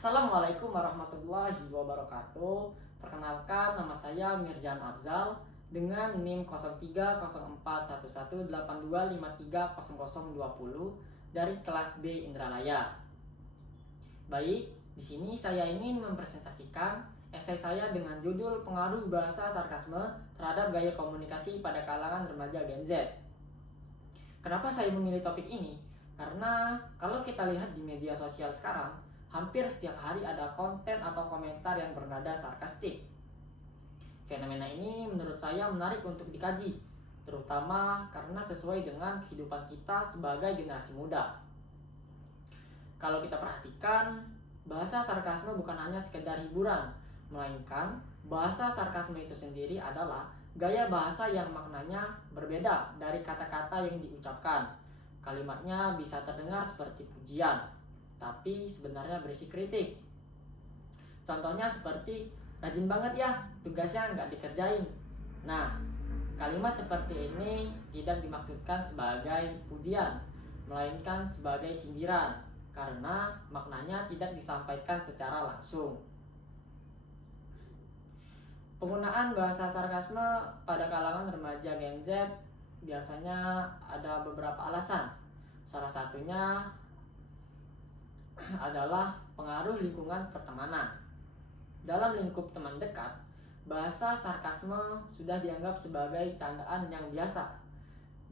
Assalamualaikum warahmatullahi wabarakatuh. Perkenalkan, nama saya Mirjan Abzal dengan NIM 03041182530020 dari kelas B Indralaya. Baik, di sini saya ingin mempresentasikan esai saya dengan judul Pengaruh Bahasa Sarkasme terhadap Gaya Komunikasi pada Kalangan Remaja Gen Z. Kenapa saya memilih topik ini? Karena kalau kita lihat di media sosial sekarang, hampir setiap hari ada konten atau komentar yang bernada sarkastik. Fenomena ini menurut saya menarik untuk dikaji, terutama karena sesuai dengan kehidupan kita sebagai generasi muda. Kalau kita perhatikan, bahasa sarkasme bukan hanya sekedar hiburan, melainkan bahasa sarkasme itu sendiri adalah gaya bahasa yang maknanya berbeda dari kata-kata yang diucapkan. Kalimatnya bisa terdengar seperti pujian, tapi sebenarnya berisi kritik. Contohnya seperti, rajin banget ya, tugasnya nggak dikerjain. Nah, kalimat seperti ini tidak dimaksudkan sebagai pujian, melainkan sebagai sindiran, karena maknanya tidak disampaikan secara langsung. Penggunaan bahasa sarkasme pada kalangan remaja Gen Z biasanya ada beberapa alasan. Salah satunya adalah pengaruh lingkungan pertemanan. Dalam lingkup teman dekat, bahasa sarkasme sudah dianggap sebagai candaan yang biasa.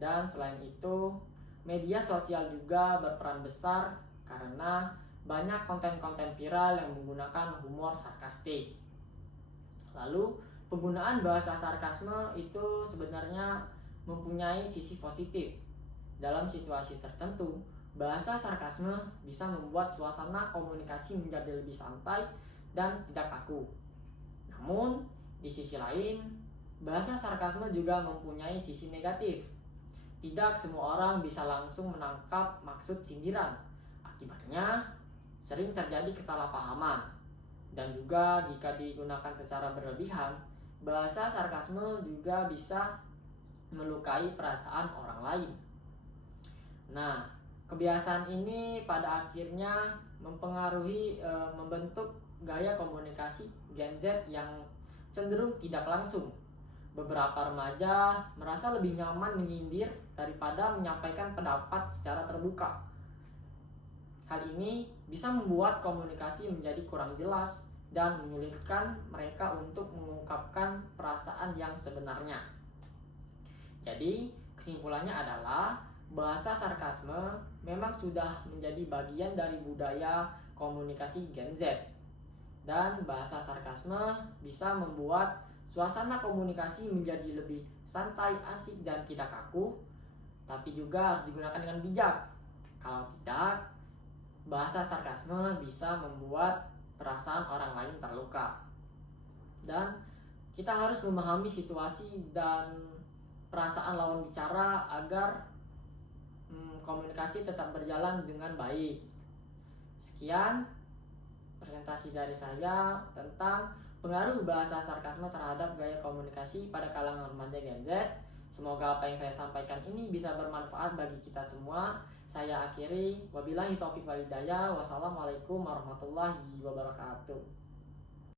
Dan selain itu, media sosial juga berperan besar karena banyak konten-konten viral yang menggunakan humor sarkastik. Lalu, penggunaan bahasa sarkasme itu sebenarnya mempunyai sisi positif. Dalam situasi tertentu, bahasa sarkasme bisa membuat suasana komunikasi menjadi lebih santai dan tidak kaku. Namun, di sisi lain, bahasa sarkasme juga mempunyai sisi negatif. Tidak semua orang bisa langsung menangkap maksud sindiran. Akibatnya, sering terjadi kesalahpahaman. Dan juga jika digunakan secara berlebihan, bahasa sarkasme juga bisa melukai perasaan orang lain. Nah, kebiasaan ini pada akhirnya membentuk gaya komunikasi Gen Z yang cenderung tidak langsung. Beberapa remaja merasa lebih nyaman menyindir daripada menyampaikan pendapat secara terbuka. Hal ini bisa membuat komunikasi menjadi kurang jelas dan menyulitkan mereka untuk mengungkapkan perasaan yang sebenarnya. Jadi, kesimpulannya adalah bahasa sarkasme memang sudah menjadi bagian dari budaya komunikasi Gen Z. Dan bahasa sarkasme bisa membuat suasana komunikasi menjadi lebih santai, asik, dan tidak kaku. Tapi juga harus digunakan dengan bijak. Kalau tidak, bahasa sarkasme bisa membuat perasaan orang lain terluka. Dan kita harus memahami situasi dan perasaan lawan bicara agar komunikasi tetap berjalan dengan baik. Sekian presentasi dari saya tentang pengaruh bahasa sarkasme terhadap gaya komunikasi pada kalangan remaja Gen Z. Semoga apa yang saya sampaikan ini bisa bermanfaat bagi kita semua. Saya akhiri, wabillahi taufiq wal hidayah. Wassalamualaikum warahmatullahi wabarakatuh.